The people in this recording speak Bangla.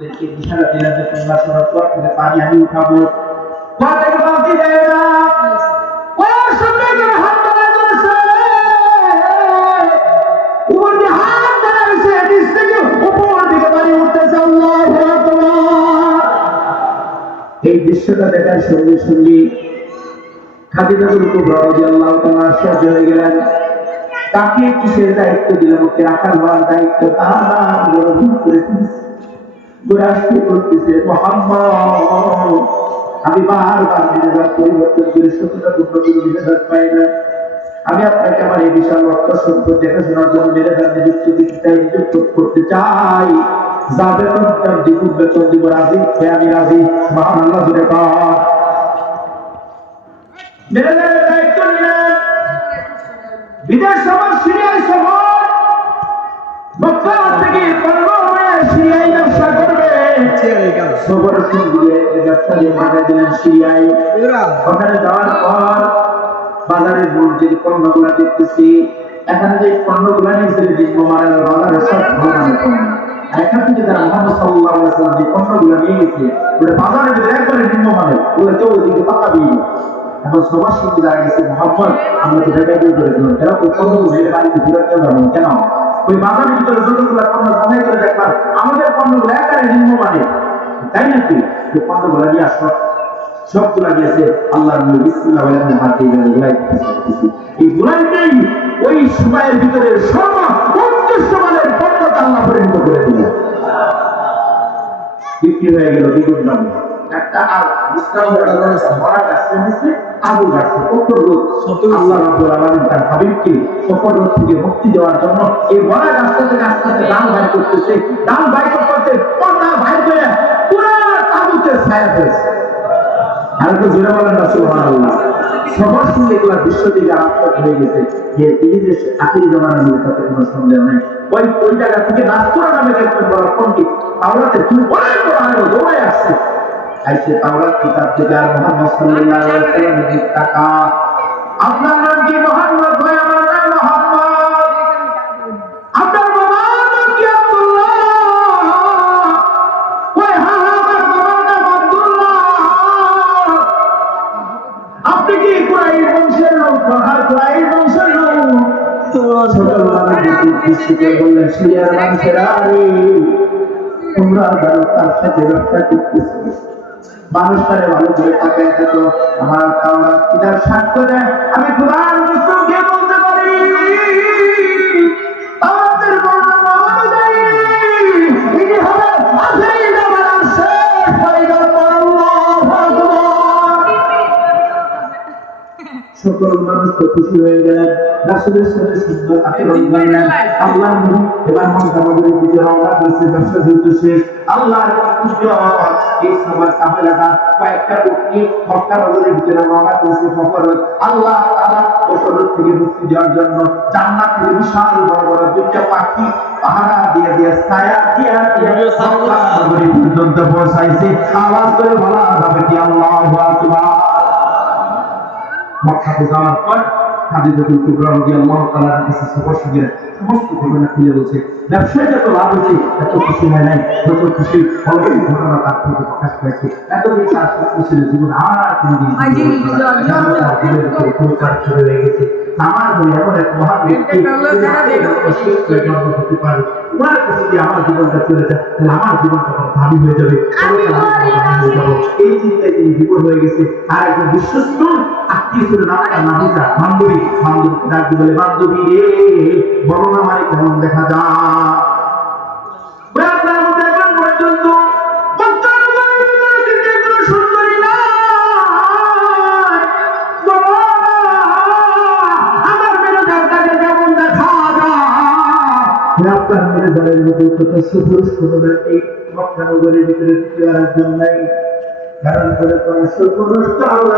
দেখি ইশারা দিলেন যে তোমরা শোনার পর থেকে পানি আমি উঠাবো থেকে বালতি দেয় না ওর সামনে গিয়ে হাত বাড়ায় ধরেছে উপর দিয়ে হাত বাড়াইছে নিচ থেকে উপর দিকে পানি উঠতেছে আল্লাহু আকবার। এই দৃশ্যটা দেখার সঙ্গে সঙ্গে খাদিজা কুবরা রাদিয়াল্লাহু তাআলা আশ্চর্য হয়ে গেলেন। তাকে কিসের দায়িত্ব দিল? ওকে রাখার হওয়ার দায়িত্ব তার ভুল করে দিয়েছে। আমি বারবার মেজাজ পরিবর্তন করে সত্যতা পূর্ণ করে মেজাজ পাই না। আমি আপনাকে আমার এই বিশাল অর্থ সম্পদ দেখাশোনার জন্য মেজাজ নিযুক্ত দিতে চাই, নিযুক্ত করতে চাই। যা বেতন তার দ্বিগুণ বেতন দিব, রাজি আমি রাজি। সুবহানাল্লাহ জোরে কর। মেজাজের দায়িত্ব নিলেন। বিদেশ সভা সিরিয়ায় সফর মক্কা থেকে 15 হয়ে সিরিয়ায় ব্যবসা করবে। সফরের সঙ্গে ব্যবসা দিয়ে মাঠে দিলেন সিরিয়ায়। ওখানে যাওয়ার পর বাজারের মধ্যে পণ্যগুলা দেখতেছি, এখানে যে পণ্যগুলা নিয়েছে মারের বাজারে সব ভোগানো পণ্য। এখান থেকে যারা মুহাম্মদ সাল্লাল্লাহু আলাইহি ওয়াসাল্লাম যে পণ্যগুলা নিয়ে গেছে ওটা বাজারে যদি একবারে নিম্নমানের, ওগুলো কেউ ওইদিকে পাতা দিয়ে না। এখন সবার সঙ্গে যারা গেছে মোহাম্মদ আমরা তো জায়গায় দিয়ে করে দিলাম, কেন ওই পণ্যগুলো বাড়িতে ফেরত দেওয়া যাবে কেন? ওই বাজারের ভিতরে যতগুলো পণ্য যাচাই করে দেখলাম আমাদের পণ্যগুলো একেবারে নিম্নমানের, তাই নাকি? ওই পণ্যগুলো নিয়ে আসো, সবগুলা নিয়েছে আল্লাহর নবী বিসমিল্লাহ বলে হাতে গুলাই দিতেছে। এই গুলাইটাই ওই সময়ের ভিতরে সর্বোৎকৃষ্ট মানের পণ্যকে আল্লাহ পরিণত করে দিল। বিক্রি হয়ে গেল দ্বিগুণ দামে। একটা আবু গাছে কঠোর রোদ, আল্লাহ রাব্বুল আলামিন তার হাবিবকে কঠোর রোদ থেকে মুক্তি দেওয়ার জন্য এই বড় গাছটা থেকে আস্তে আস্তে দাম বাইর করতেছে। দাম বাইর করতে পর্দা বাইর করে পুরো তাবুতে ছায়া ফেলছে। আর একটু জোরে বলেন না সুবহানাল্লাহ। সবার সঙ্গে এগুলা বিশ্ব থেকে আত্মক হয়ে গেছে যে এই যে আখিরি জামানার মধ্যে তাতে কোনো সন্দেহ নেই। ওই জায়গা থেকে নাসকুরা নামে একজন বড় পণ্ডিত তাওরাতে তুই অনেক বড় আলো দৌড়ায় আসছে। আইসে তাওরাত কিতাব থেকে আর মুহাম্মদ সাল্লাল্লাহু আলাইহি ওয়াসাল্লামের টাকা, আপনার নাম কি? মুহাম্মদ। ভাই আমার নাম মুহাম্মদ। আপনার বাবার নাম কি? আব্দুল্লাহ। ওই হ্যাঁ আমার বাবার নাম আব্দুল্লাহ। আপনি কি কুরাইশ বংশের লোক? হ্যাঁ কুরাইশ বংশের লোক। ছোট মানুষকে বললেন সিরিয়ার মানুষেরা, আরে তোমরা তার সাথে ব্যবসা করতেছ, মানুষ তারে ভালো করে তাকায় থাকো। আমার তাওরাত কিতাব সাক্ষ্য দেয়, আমি কুরআন মুসলমানকে বলতে পারি তাওরাতের বর্ণনা অনুযায়ী ইনি হবে আখিরি জামানার শেষ পয়গম্বর। আল্লাহু আকবার। সকল মানুষ তো খুশি হয়ে গেলেন, রাসূলের সাথে সুন্দর আচরণ করলেন। আল্লাহ নবী এবার মক্কার দিকে রওনা করেছে, ব্যবসা যেহেতু শেষ। আল্লাহর এই সবার কাফেলাটা কয়েকটা ব্যক্তি মক্কা নগরীর ভিতরে রওনা করেছে ফকরত। আল্লাহ তাআলা ফকরত থেকে মুক্তি দেওয়ার জন্য জান্নাত থেকে বিশাল বড় বড় দুইটা পাখি পাহারা দিয়ে দিয়ে ছায়া দিয়ে মক্কা নগরী পর্যন্ত পৌঁছাইছে। আওয়াজ করে বলা যাবে কি আল্লাহু আকবার। মক্কাতে যাওয়ার পর খাদিজা কুবরা রাদিয়াল্লাহু তাআলা কাছে সুবর্ণের সমস্ত ঘটনা খুলে বলছে। ব্যবসায় যত লাভ হয়েছে এত খুশি হয় নাই, যত খুশি অলরেডি ঘটনা তার থেকে প্রকাশ পেয়েছে। এত বেশি আশ্চর্য ছিল জীবন আর কোনদিন শুরু হয়ে গেছে। আমার বই এমন এক মহান ব্যক্তি জন্ম হতে পারে, ওনার কাছে যদি আমার জীবনটা চলে যায় তাহলে আমার জীবনটা ভাবি হয়ে যাবে, এই চিন্তায় তিনি বিপদ হয়ে গেছে। আর একজন বিশ্বস্ত আত্মীয় ছিল নাম তার নাবিকা বান্ধবী। বান্ধবী ডাকি বলে, বান্ধবী রে বলো না মানে কেমন দেখা যায়? আপনার মধ্যে এখন পর্যন্ত সুন্দরী না আমার মেরুদারটাকে কেমন দেখা যায়? আপনার মেরুদারের মধ্যে কত সুপুরুষ কোন এই মক্কা নগরীর ভিতরে দ্বিতীয় আর একজন নাই। কারণ করে সুপুরুষ তো আল্লাহ।